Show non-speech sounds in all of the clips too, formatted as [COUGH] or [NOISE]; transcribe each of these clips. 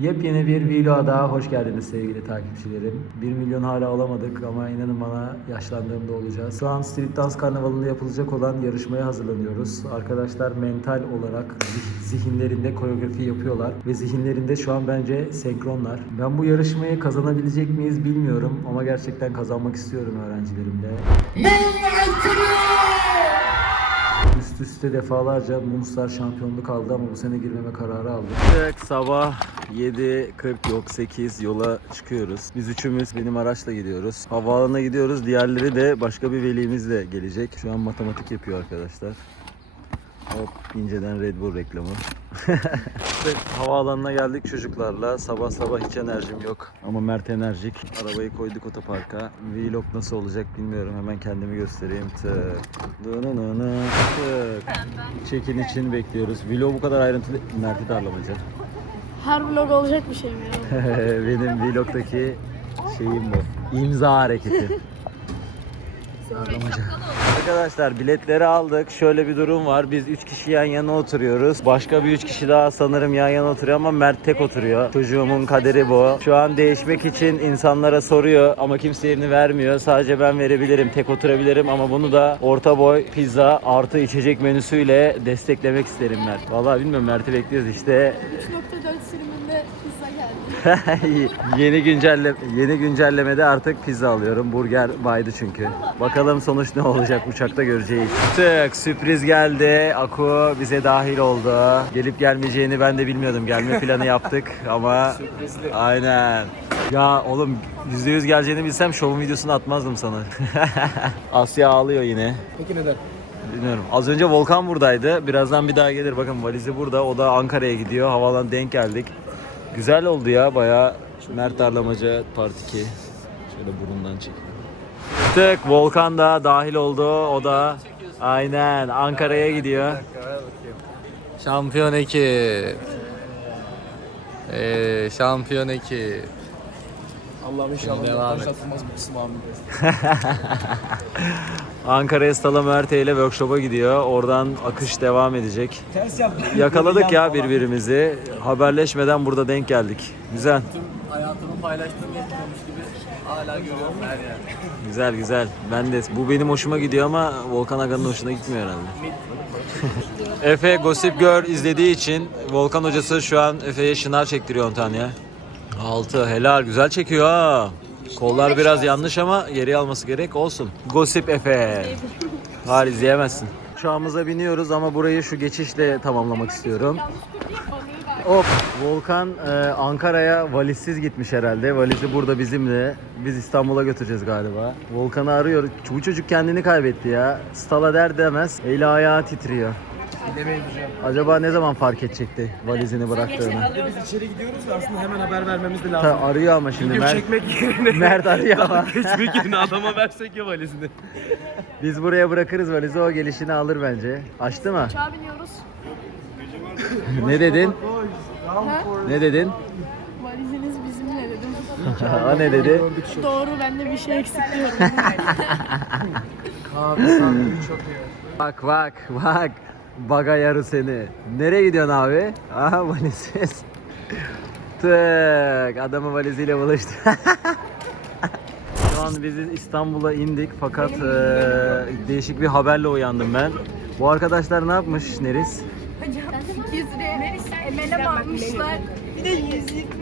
Yepyeni bir vloga daha hoş geldiniz sevgili takipçilerim. 1 milyon hala alamadık ama inanın bana yaşlandığımda olacağız. Şu an Street Dance Karnavalı'nda yapılacak olan yarışmaya hazırlanıyoruz. Arkadaşlar mental olarak zih- zihinlerinde koreografi yapıyorlar ve zihinlerinde şu an bence senkronlar. Ben bu yarışmayı kazanabilecek miyiz bilmiyorum ama gerçekten kazanmak istiyorum öğrencilerimle. Üst üste defalarca Moonstar şampiyonluk aldı ama bu sene girmeme kararı aldı. Evet sabah 7.40 yok 8 yola çıkıyoruz. Biz üçümüz benim araçla gidiyoruz. Havaalanına gidiyoruz. Diğerleri de başka bir velimizle gelecek. Şu an matematik yapıyor arkadaşlar. Hop inceden Red Bull reklamı. [LAUGHS] İşte havaalanına geldik çocuklarla. Sabah sabah hiç enerjim yok. Ama Mert enerjik. Arabayı koyduk otoparka. Vlog nasıl olacak bilmiyorum. Hemen kendimi göstereyim. Tık. Dınınını. Tık. Çekin için bekliyoruz. Vlog bu kadar ayrıntılı. Mert'i darlamaca. Her vlog olacak bir şey mi? [LAUGHS] Benim vlogdaki şeyim bu. İmza hareketi. Arkadaşlar biletleri aldık. Şöyle bir durum var. Biz 3 kişi yan yana oturuyoruz. Başka bir 3 kişi daha sanırım yan yana oturuyor ama Mert tek oturuyor. Çocuğumun kaderi bu. Şu an değişmek için insanlara soruyor ama kimse yerini vermiyor. Sadece ben verebilirim. Tek oturabilirim ama bunu da orta boy pizza artı içecek menüsüyle desteklemek isterim Mert. Vallahi bilmiyorum Mert'i bekliyoruz işte. 3.4 sürümünde pizza geldi. [LAUGHS] yeni güncelle yeni güncellemede artık pizza alıyorum. Burger baydı çünkü. Bakalım sonuç ne olacak uçakta göreceğiz. Tık sürpriz geldi. Aku bize dahil oldu. Gelip gelmeyeceğini ben de bilmiyordum. Gelme planı [LAUGHS] yaptık ama aynen. Ya oğlum %100 geleceğini bilsem şovun videosunu atmazdım sana. [LAUGHS] Asya ağlıyor yine. Peki neden? Bilmiyorum. Az önce Volkan buradaydı. Birazdan bir daha gelir. Bakın valizi burada. O da Ankara'ya gidiyor. Havalan denk geldik. Güzel oldu ya. Bayağı Mert Darlamaca Part 2. Şöyle burundan çek. Tık Volkan da dahil oldu. O da aynen Ankara'ya gidiyor. Şampiyon ekip. Ee, şampiyon ekip. Allah'ım inşallah Devam et. başlatılmaz bu kısım amin. [LAUGHS] Ankara'ya Stala Merte ile workshop'a gidiyor. Oradan akış devam edecek. Ters yaptım. Yakaladık ya birbirimizi. Haberleşmeden burada denk geldik. Güzel. Hayatımı paylaştığım yetmiyormuş gibi hala görüyorum her yerde. Güzel güzel. Ben de bu benim hoşuma gidiyor ama Volkan Aga'nın hoşuna gitmiyor herhalde. [LAUGHS] Efe Gossip Girl izlediği için Volkan hocası şu an Efe'ye şınav çektiriyor 10 tane ya. 6 helal güzel çekiyor ha. Kollar biraz yanlış ama geri alması gerek olsun. Gossip Efe. [LAUGHS] Hayır izleyemezsin. Uçağımıza biniyoruz ama burayı şu geçişle tamamlamak istiyorum. Hop Volkan e, Ankara'ya valizsiz gitmiş herhalde. Valizi burada bizimle. Biz İstanbul'a götüreceğiz galiba. Volkan'ı arıyor. Bu çocuk kendini kaybetti ya. Stala der demez. Eli ayağı titriyor. Acaba ne zaman fark edecekti valizini bıraktığını? Biz içeri gidiyoruz ve aslında hemen haber vermemiz de lazım. Ta- arıyor ama şimdi Video Mert. çekmek yerine. Mert arıyor ama. Geçmek yerine adama versek ya valizini. [LAUGHS] Biz buraya bırakırız valizi o gelişini alır bence. Açtı mı? Uçağa biniyoruz. ne dedin? Ne dedin? Valiziniz bizimle dedim. o ne dedi? Doğru ben de bir şey eksik diyorum. [LAUGHS] Abi sandviç çok iyi. Bak bak bak. Baga yarı seni. Nereye gidiyorsun abi? Aha valizsiz. Tık. Adamın valiziyle buluştu. [LAUGHS] Şu an biz İstanbul'a indik fakat eee, değişik bir haberle uyandım ben. Bu arkadaşlar ne yapmış Neris? 100 liraya M&M almışlar. Bir de 120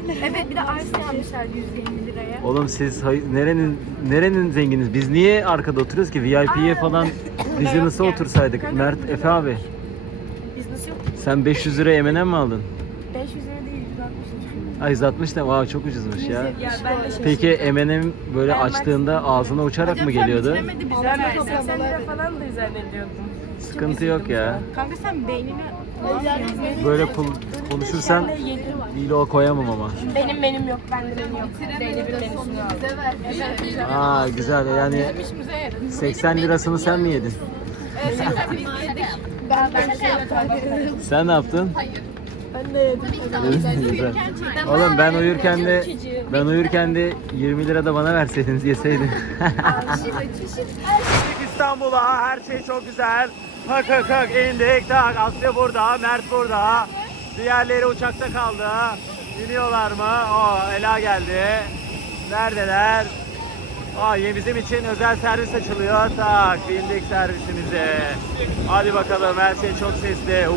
lira. Evet bir de Ice almışlar 120 liraya. Oğlum siz hay- nerenin nerenin zenginiz? Biz niye arkada oturuyoruz ki? VIP'ye falan [LAUGHS] business'a otursaydık. Mert, Efe abi. Sen 500 liraya M&M mi aldın? 500 lira değil 160 lira. Ay 160 ne? Wow, çok ucuzmuş ya. Ya ben de. Peki M&M böyle açtığında ağzına uçarak mı geliyordu? Güzel ben 80 lira falan da zannediyordum. Sıkıntı yok ya. Kanka sen beynini Böyle kul- konuşursan vlog koyamam ama. benim benim yok, bende benim yok. Zeynep'in menüsünü aldım. Aa güzel yani 80 lirasını sen mi yedin? Sen ne yaptın? ben de yedim. Oğlum ben uyurken de ben uyurken de 20 lira da bana verseydiniz yeseydin. İstanbul'a her şey çok güzel. Hak hak hak indik tak Asya burada, Mert burada. Diğerleri uçakta kaldı. İniyorlar mı? Aa Ela geldi. Neredeler? Aa bizim için özel servis açılıyor. Tak bindik servisimize. Hadi bakalım her şey çok sesli.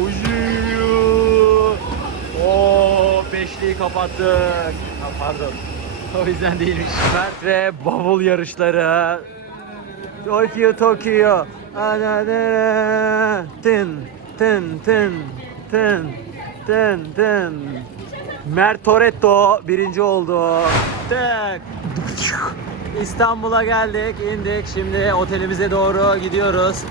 Oo beşliği kapattık. Ha, pardon. O yüzden değilmiş. Mert ve bavul yarışları. Tokyo Tokyo. Tın tın tın tın tın tın. Mert Toretto birinci oldu. Tek. İstanbul'a geldik, indik. Şimdi otelimize doğru gidiyoruz.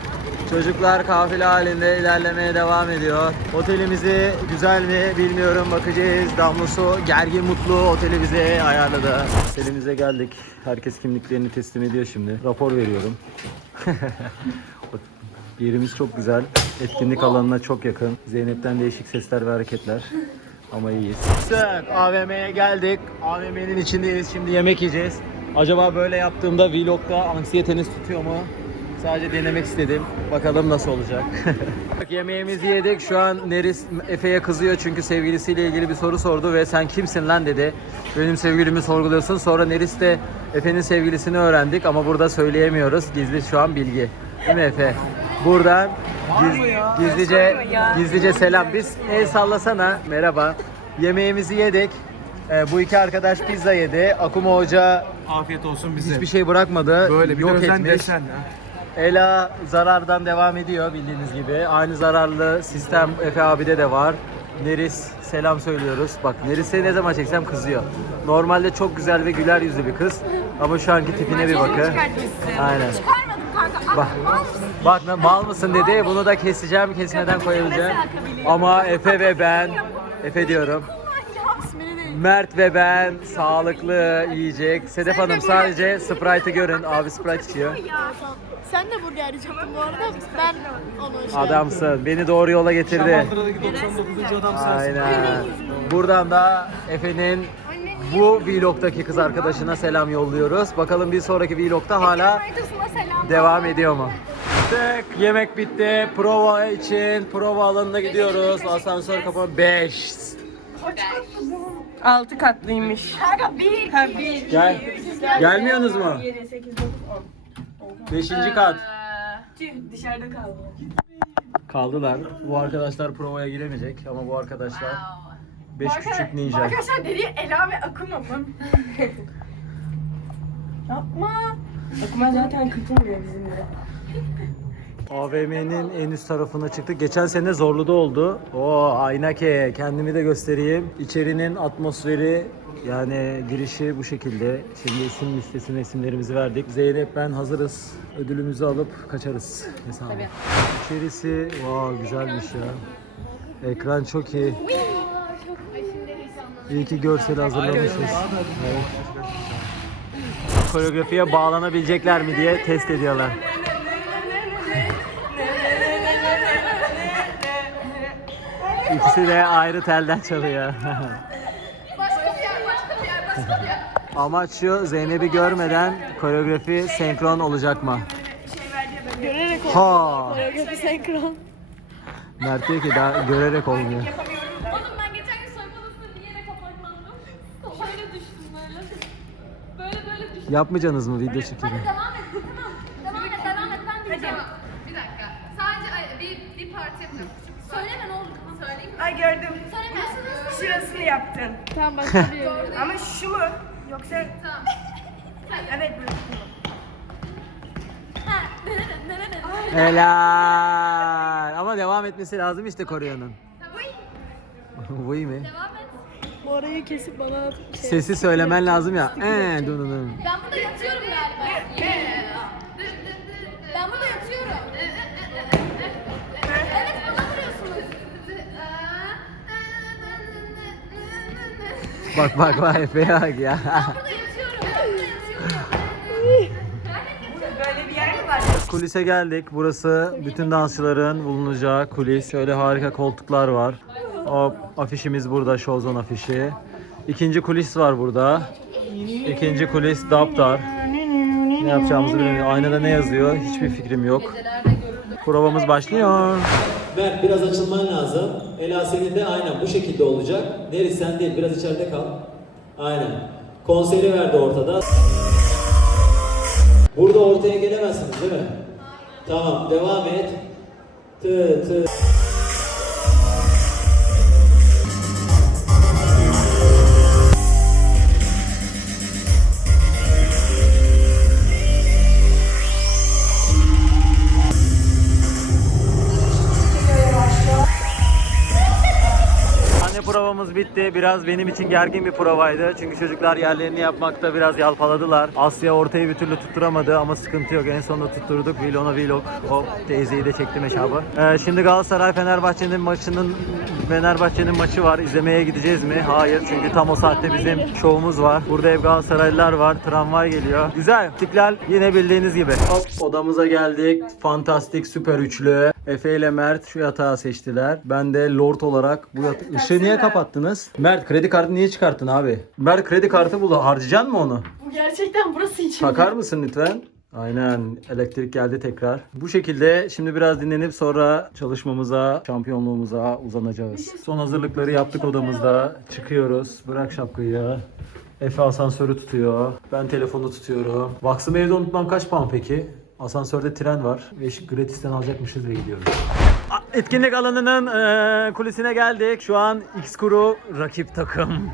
Çocuklar kafile halinde ilerlemeye devam ediyor. Otelimizi güzel mi bilmiyorum bakacağız. Damlusu gergin mutlu oteli bize ayarladı. Otelimize geldik. Herkes kimliklerini teslim ediyor şimdi. Rapor veriyorum. [LAUGHS] Yerimiz çok güzel. Etkinlik alanına çok yakın. Zeynep'ten değişik sesler ve hareketler. Ama iyiyiz. AVM'ye geldik. AVM'nin içindeyiz. Şimdi yemek yiyeceğiz. Acaba böyle yaptığımda vlogda anksiyeteniz tutuyor mu? Sadece denemek istedim. Bakalım nasıl olacak. [LAUGHS] Yemeğimizi yedik. Şu an Neris Efe'ye kızıyor çünkü sevgilisiyle ilgili bir soru sordu ve sen kimsin lan dedi. Benim sevgilimi sorguluyorsun. Sonra Neris de Efe'nin sevgilisini öğrendik ama burada söyleyemiyoruz. Gizli şu an bilgi. Değil mi Efe? Buradan giz- gizlice gizlice selam. Biz el sallasana. Merhaba. Yemeğimizi yedik. Ee, bu iki arkadaş pizza yedi. Akuma Hoca Afiyet olsun bize. hiçbir şey bırakmadı. Böyle bir Yok de özen etmiş. desen ya. Ela zarardan devam ediyor bildiğiniz gibi. Aynı zararlı sistem Efe abide de var. Neris selam söylüyoruz. Bak Neris'e ne zaman çeksem kızıyor. Normalde çok güzel ve güler yüzlü bir kız. Ama şu anki tipine bir bakın. Aynen. Çıkarmadım kanka. Bak, bak lan mal mısın dedi. Bunu da keseceğim, kesmeden koyabileceğim. Ama Efe ve ben, Efe diyorum. Mert ve ben sağlıklı yiyecek. Sedef Hanım sadece Sprite'ı görün. Abi Sprite içiyor. Sen de burger yiyecektin bu arada. Ben onu şey Adamsın. Beni doğru yola getirdi. Ankara'daki 99. adam sensin. Aynen. Buradan da Efe'nin bu vlogdaki kız arkadaşına selam yolluyoruz. Bakalım bir sonraki vlogda hala devam ediyor mu? Tek yemek bitti. Prova için prova alanına gidiyoruz. Asansör kapalı 5. Altı katlıymış. Kanka bir. Ha bir. Gel. Gelmiyorsunuz mu? 7, 8, 9, 10. 5. kat. Tüh dışarıda kaldı. Kaldılar. Bu arkadaşlar provaya giremeyecek ama bu arkadaşlar 5 küçük ninja. Arkadaşlar dediği Ela ve Akuma mı? [LAUGHS] Yapma. Okuma zaten katılmıyor bizimle. [LAUGHS] AVM'nin en üst tarafına çıktık. Geçen sene Zorlu'da oldu. O Aynake kendimi de göstereyim. İçerinin atmosferi yani girişi bu şekilde. Şimdi isim listesine isimlerimizi verdik. Zeynep ben hazırız. Ödülümüzü alıp kaçarız hesabı. İçerisi wow, güzelmiş ya. Ekran çok iyi. İyi ki görseli hazırlamışız. Evet. Koreografiye bağlanabilecekler mi diye test ediyorlar. İkisi de ayrı telden çalıyor. Amaç şu Zeynep'i görmeden koreografi senkron olacak mı? Görerek oldu. Ha. Koreografi senkron. Mert diyor ki daha görerek olmuyor. Oğlum ben geçen gün soyunma odasında bir yere kapaklandım. Şöyle düştüm böyle. Böyle böyle düştüm. Yapmayacaksınız mı video çekelim? Hadi devam et. Tamam. Devam et, devam et. Ben diyeceğim. Bir dakika. Sadece ay- bir, bir parça yapacağım. Söyleme ne oldu? Söyleyeyim mi? Ay gördüm. Söyleme. Şurasını yaptın. Tamam başka bir Ama şu mu? Yoksa Tamam. evet böyle. Helal. Ama devam etmesi lazım işte koreonun. Vuy mi? Devam et. Bu arayı kesip bana şey... Sesi söylemen lazım ya. Ee, dun dun dun. Ben burada yatıyorum galiba. Bak bak bak Efe'ye bak ya. Burada yatıyorum. Ben burada yatıyorum. Böyle bir yer mi var? Kulise geldik. Burası bütün dansçıların bulunacağı kulis. Şöyle harika koltuklar var. O afişimiz burada, Showzone afişi. İkinci kulis var burada. İkinci kulis Daptar. Ne yapacağımızı bilmiyorum. Aynada ne yazıyor? Hiçbir fikrim yok. Provamız başlıyor. Mert biraz açılman lazım. Ela senin de aynen bu şekilde olacak. Neris sen değil biraz içeride kal. Aynen. Konseri verdi ortada. Burada ortaya gelemezsiniz değil mi? Tamam devam et. Tı tı. Bitti. Biraz benim için gergin bir provaydı. Çünkü çocuklar yerlerini yapmakta biraz yalpaladılar. Asya ortayı bir türlü tutturamadı ama sıkıntı yok. En sonunda tutturduk. Vlog'a vlog. Hop teyzeyi de çektim hesabı. Ee, şimdi Galatasaray Fenerbahçe'nin maçının Fenerbahçe'nin maçı var. İzlemeye gideceğiz mi? Hayır. Çünkü tam o saatte bizim şovumuz var. Burada ev Galatasaraylılar var. Tramvay geliyor. Güzel. İstiklal yine bildiğiniz gibi. Hop odamıza geldik. Fantastik süper üçlü. Efe ile Mert şu yatağı seçtiler. Ben de Lord olarak bu yatağı... Işığı niye kapattınız? Mert kredi kartı niye çıkarttın abi? Mert kredi kartı buldu. Harcayacaksın mı onu? Bu gerçekten burası için. Takar mısın lütfen? Aynen elektrik geldi tekrar. Bu şekilde şimdi biraz dinlenip sonra çalışmamıza, şampiyonluğumuza uzanacağız. Son hazırlıkları yaptık odamızda. Çıkıyoruz. Bırak şapkayı. Efe asansörü tutuyor. Ben telefonu tutuyorum. Vaksımı evde unutmam kaç puan peki? Asansörde tren var. Ve gratisten alacakmışız ve gidiyoruz. Etkinlik alanının eee, kulisine geldik. Şu an X Kuru rakip takım.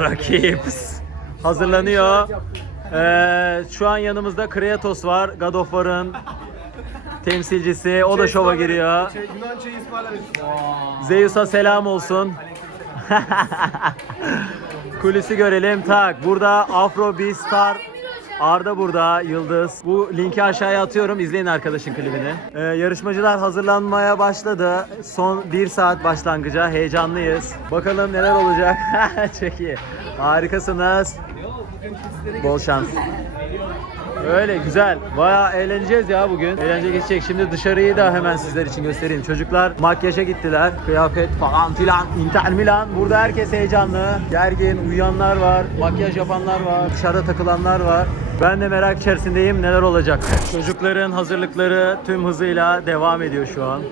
Rakips hazırlanıyor. Ee, şu an yanımızda Kratos var. God of War'ın temsilcisi. O da şova giriyor. Zeus'a selam olsun. [LAUGHS] Kulisi görelim. Tak. Burada Afro Beastar Arda burada, Yıldız. Bu linki aşağıya atıyorum. İzleyin arkadaşın klibini. Ee, yarışmacılar hazırlanmaya başladı. Son bir saat başlangıca. Heyecanlıyız. Bakalım neler olacak. [LAUGHS] Çok iyi. Harikasınız. Bol şans. Öyle güzel. Bayağı eğleneceğiz ya bugün. Eğlence geçecek. Şimdi dışarıyı da hemen sizler için göstereyim. Çocuklar makyaja gittiler. Kıyafet falan filan. Inter Milan. Burada herkes heyecanlı. Gergin. Uyuyanlar var. Makyaj yapanlar var. Dışarıda takılanlar var. Ben de merak içerisindeyim. Neler olacak? Çocukların hazırlıkları tüm hızıyla devam ediyor şu an.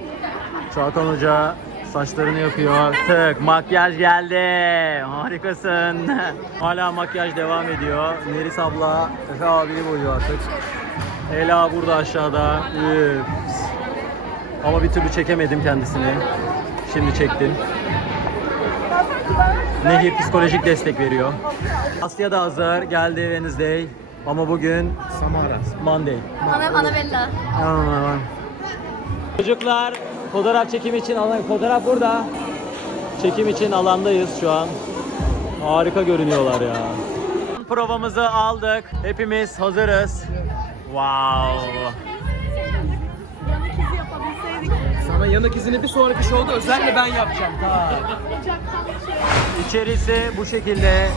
Hakan Hoca saçlarını yapıyor. Tık makyaj geldi. Harikasın. Hala makyaj devam ediyor. Neris abla Efe abiyi boyuyor artık. Ela burada aşağıda. Üf. Ama bir türlü çekemedim kendisini. Şimdi çektim. Nehir psikolojik destek veriyor. Asya da hazır. Geldi Wednesday. Ama bugün Samara. Monday. Ana, Anabella. Aman. Çocuklar fotoğraf çekim için alan fotoğraf burada. Çekim için alandayız şu an. Harika görünüyorlar ya. Provamızı aldık. Hepimiz hazırız. Wow. Yanık izini bir sonraki şovda özellikle ben yapacağım. Ta. İçerisi bu şekilde.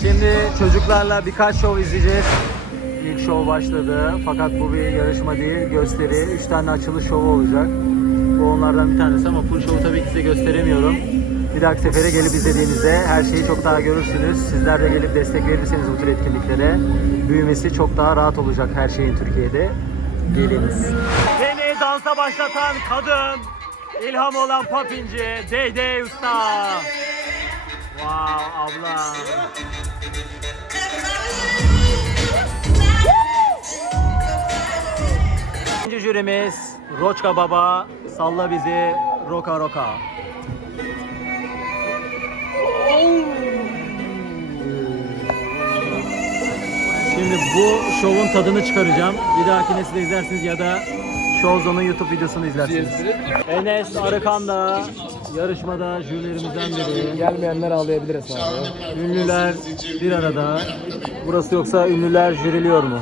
Şimdi çocuklarla birkaç şov izleyeceğiz. İlk şov başladı. Fakat bu bir yarışma değil, gösteri. Üç tane açılış şovu olacak. Bu onlardan bir tanesi ama full şovu tabii ki size gösteremiyorum. Bir dahaki sefere gelip izlediğinizde her şeyi çok daha görürsünüz. Sizler de gelip destek verirseniz bu tür etkinliklere büyümesi çok daha rahat olacak her şeyin Türkiye'de. Geliniz. Beni dansa başlatan kadın, ilham olan papinci, Deyday Usta. Wow abla. İkinci jürimiz Roçka Baba. Salla bizi Roka Roka. Şimdi bu şovun tadını çıkaracağım. Bir dahakine siz de izlersiniz ya da Showzone'un YouTube videosunu izlersiniz. Enes Arıkan da yarışmada jürilerimizden biri. Gelmeyenler ağlayabilir abi. Ünlüler bir arada. Burası yoksa ünlüler jüriliyor mu?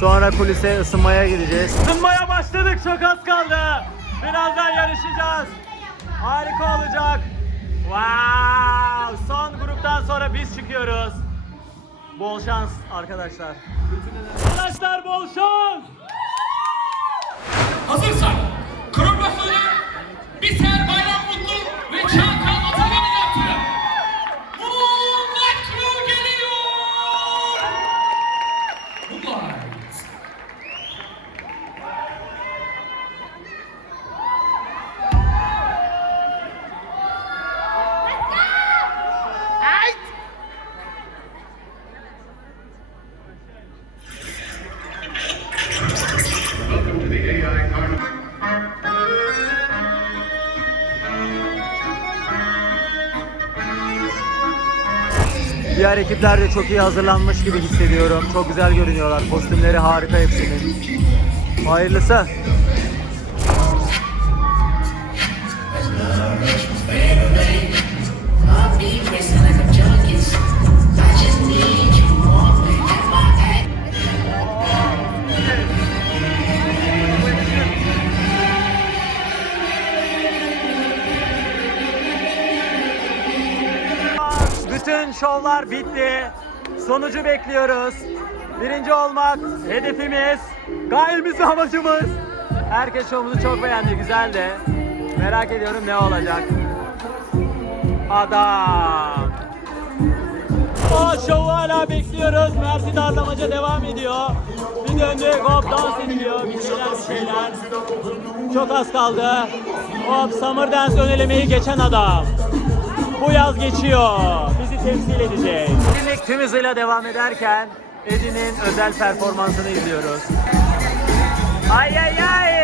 Sonra kulise ısınmaya gideceğiz. Isınmaya başladık. Çok az kaldı. Birazdan yarışacağız. Harika olacak. Wow! Son gruptan sonra biz çıkıyoruz. Bol şans arkadaşlar. Arkadaşlar bol şans. Hazırsan Diğer ekipler de çok iyi hazırlanmış gibi hissediyorum. Çok güzel görünüyorlar. Kostümleri harika hepsinin. Hayırlısı. Bütün şovlar bitti. Sonucu bekliyoruz. Birinci olmak hedefimiz. Gayemiz ve amacımız. Herkes şovumuzu çok beğendi. Güzeldi. Merak ediyorum ne olacak. Adam. O şovu hala bekliyoruz. Mersi darlamaca devam ediyor. Bir döndük hop dans ediliyor. Bir şeyler bir şeyler. Çok az kaldı. Hop Summer Dance ön geçen adam. Bu yaz geçiyor. Bizi temsil edecek. Etkinlik tüm hızıyla devam ederken Edi'nin özel performansını izliyoruz. Ay ay ay!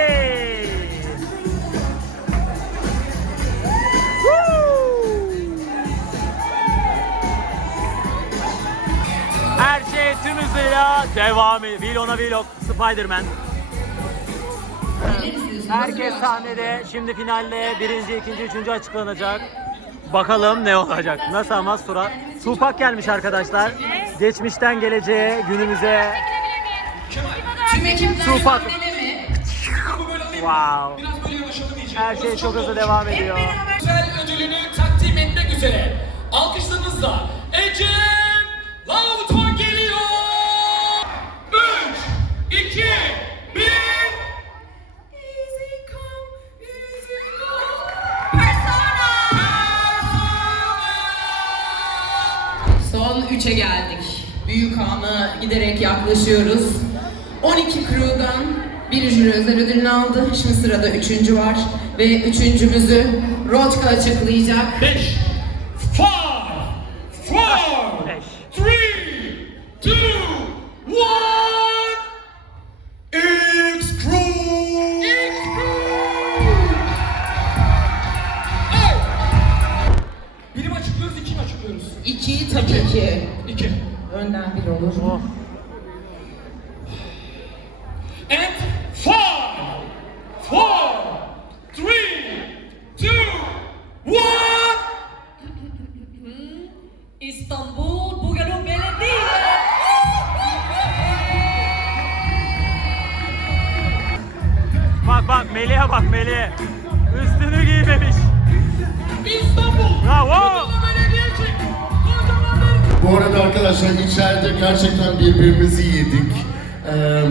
Her şey tüm hızıyla devam ediyor. Vilona Vlog, Spider-Man. Herkes sahnede. Şimdi finalle birinci, ikinci, üçüncü açıklanacak. Bakalım ne olacak. Nasıl ama Surat? Tupak gelmiş arkadaşlar. Geçmişten geleceğe, günümüze. Tüm Tupak. Wow. Her şey çok hızlı devam ediyor. Güzel ödülünü takdim etmek üzere. Alkışlarınızla Ecem Lavuton geliyor. 3, 2, geldik. Büyük ana giderek yaklaşıyoruz. 12 crew'dan bir jüri özel ödülünü aldı. Şimdi sırada üçüncü var. Ve üçüncümüzü Rodka açıklayacak. 5, arkadaşlar içeride gerçekten birbirimizi yedik. Ee,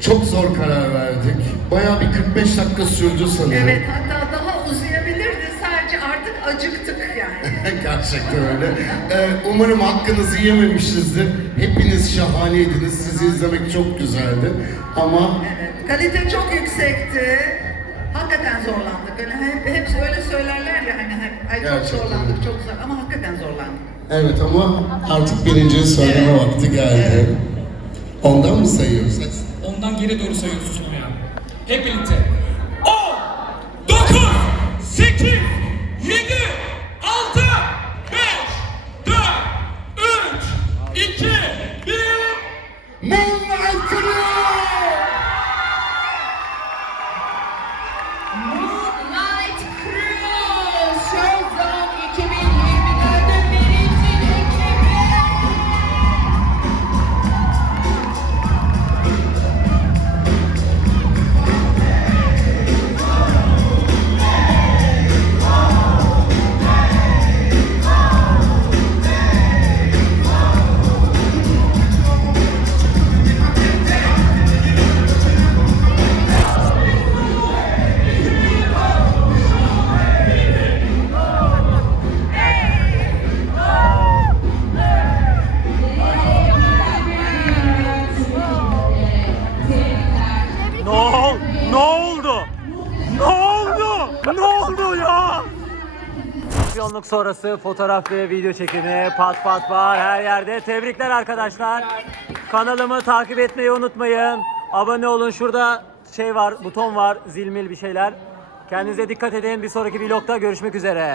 çok zor karar verdik. Bayağı bir 45 dakika sürdü sanırım. Evet hatta daha uzayabilirdi sadece artık acıktık yani. [LAUGHS] gerçekten öyle. Ee, umarım hakkınızı yememişizdir. Hepiniz şahaneydiniz. Sizi izlemek çok güzeldi. Ama Evet, kalite çok yüksekti. Hakikaten zorlandık. Öyle hep, hep öyle söylerler ya hani hep, ay çok Gerçekten. zorlandık, çok zor ama hakikaten zorlandık. Evet ama artık birinciyi söyleme vakti geldi. Ondan mı sayıyoruz? Ondan geri doğru sayıyoruz şimdi ya. Hep birlikte. Şampiyonluk sonrası fotoğraf ve video çekimi pat pat var her yerde. Tebrikler arkadaşlar. Kanalımı takip etmeyi unutmayın. Abone olun. Şurada şey var, buton var, zilmil bir şeyler. Kendinize dikkat edin. Bir sonraki vlogda görüşmek üzere.